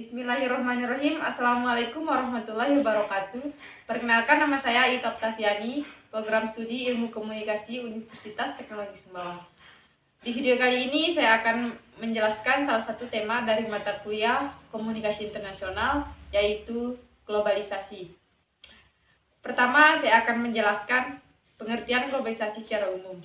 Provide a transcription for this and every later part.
Bismillahirrahmanirrahim. Assalamualaikum warahmatullahi wabarakatuh. Perkenalkan, nama saya Ita Oktaviani, program studi Ilmu Komunikasi Universitas Teknologi Sumbawa. Di video kali ini saya akan menjelaskan salah satu tema dari mata kuliah Komunikasi Internasional, yaitu globalisasi. Pertama, saya akan menjelaskan pengertian globalisasi secara umum.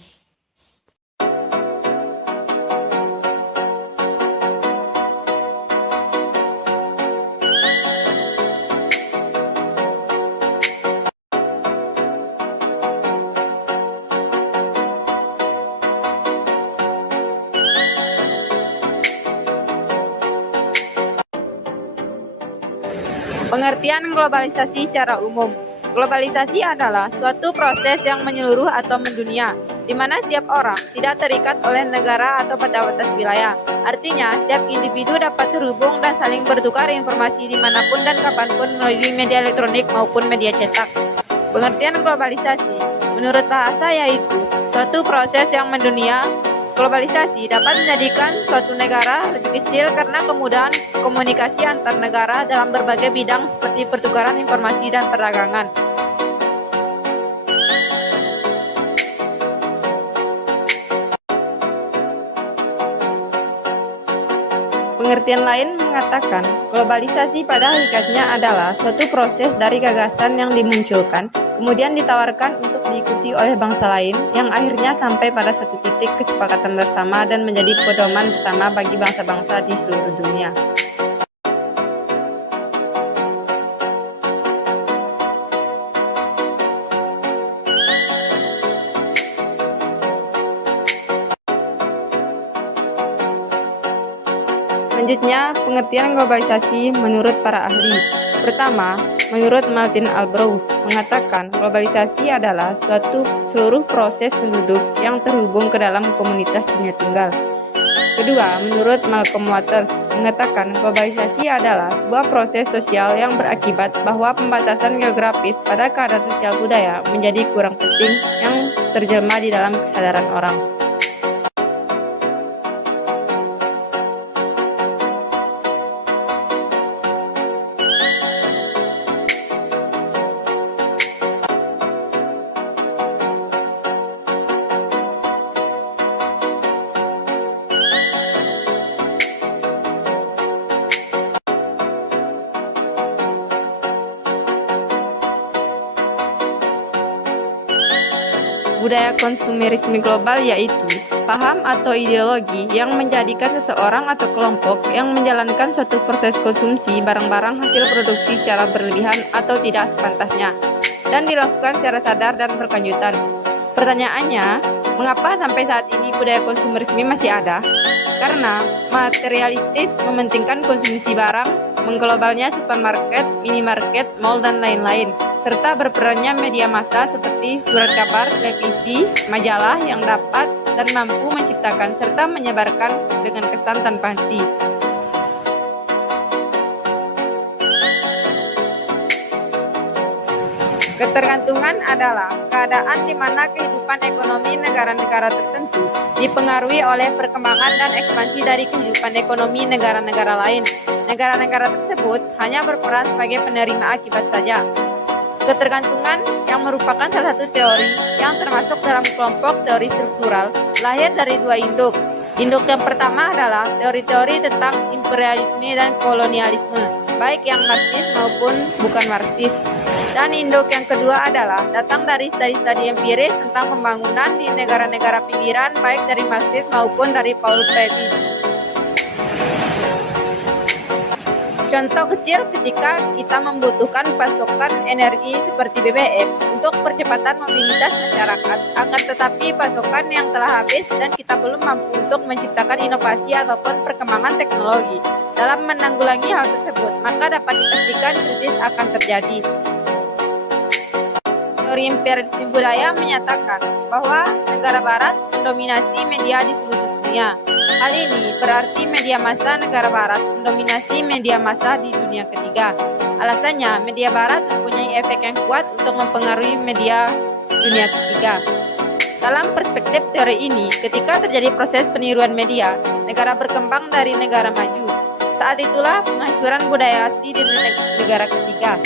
Pengertian globalisasi secara umum. Globalisasi adalah suatu proses yang menyeluruh atau mendunia, di mana setiap orang tidak terikat oleh negara atau batas wilayah. Artinya, setiap individu dapat terhubung dan saling bertukar informasi dimanapun dan kapanpun melalui media elektronik maupun media cetak. Pengertian globalisasi, menurut bahasa, yaitu suatu proses yang mendunia. Globalisasi dapat menjadikan suatu negara lebih kecil karena kemudahan komunikasi antar negara dalam berbagai bidang seperti pertukaran informasi dan perdagangan. Pengertian lain mengatakan, globalisasi pada hakikatnya adalah suatu proses dari gagasan yang dimunculkan, kemudian ditawarkan untuk diikuti oleh bangsa lain, yang akhirnya sampai pada suatu titik kesepakatan bersama dan menjadi pedoman bersama bagi bangsa-bangsa di seluruh dunia. Selanjutnya, pengertian globalisasi menurut para ahli. Pertama, menurut Martin Albrow, mengatakan globalisasi adalah suatu seluruh proses penduduk yang terhubung ke dalam komunitas dunia tunggal. Kedua, menurut Malcolm Waters, mengatakan globalisasi adalah sebuah proses sosial yang berakibat bahwa pembatasan geografis pada keadaan sosial budaya menjadi kurang penting yang terjelma di dalam kesadaran orang. Budaya konsumerisme global yaitu paham atau ideologi yang menjadikan seseorang atau kelompok yang menjalankan suatu proses konsumsi barang-barang hasil produksi secara berlebihan atau tidak sepantasnya, dan dilakukan secara sadar dan berkelanjutan. Pertanyaannya, mengapa sampai saat ini budaya konsumerisme masih ada? Karena materialistis mementingkan konsumsi barang, mengglobalnya supermarket, minimarket, mall, dan lain-lain, serta berperannya media massa seperti surat kabar, televisi, majalah yang dapat dan mampu menciptakan serta menyebarkan dengan kesan tanpa henti. Ketergantungan adalah keadaan di mana kehidupan ekonomi negara-negara tertentu dipengaruhi oleh perkembangan dan ekspansi dari kehidupan ekonomi negara-negara lain. Negara-negara tersebut hanya berperan sebagai penerima akibat saja. Ketergantungan, yang merupakan salah satu teori yang termasuk dalam kelompok teori struktural, lahir dari dua induk. Induk yang pertama adalah teori-teori tentang imperialisme dan kolonialisme, baik yang Marxis maupun bukan Marxis. Dan induk yang kedua adalah datang dari studi-studi empiris tentang pembangunan di negara-negara pinggiran, baik dari Marxis maupun dari Paul Prebisch. Contoh kecil ketika kita membutuhkan pasokan energi seperti BBM untuk percepatan mobilitas masyarakat, akan tetapi pasokan yang telah habis dan kita belum mampu untuk menciptakan inovasi ataupun perkembangan teknologi. Dalam menanggulangi hal tersebut, maka dapat dipastikan krisis akan terjadi. Teori imperialisme budaya menyatakan bahwa negara barat mendominasi media di seluruh dunia. Hal ini berarti media massa negara barat mendominasi media massa di dunia ketiga. Alasannya, media barat mempunyai efek yang kuat untuk mempengaruhi media dunia ketiga. Dalam perspektif teori ini, ketika terjadi proses peniruan media, negara berkembang dari negara maju Saat itulah penghancuran budaya asli di negara ketiga.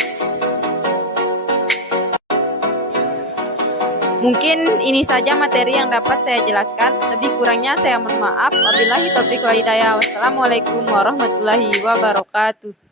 Mungkin ini saja materi yang dapat saya jelaskan. Lebih kurangnya saya mohon maaf. Wabillahi taufiq wal hidayah. Wassalamualaikum warahmatullahi wabarakatuh.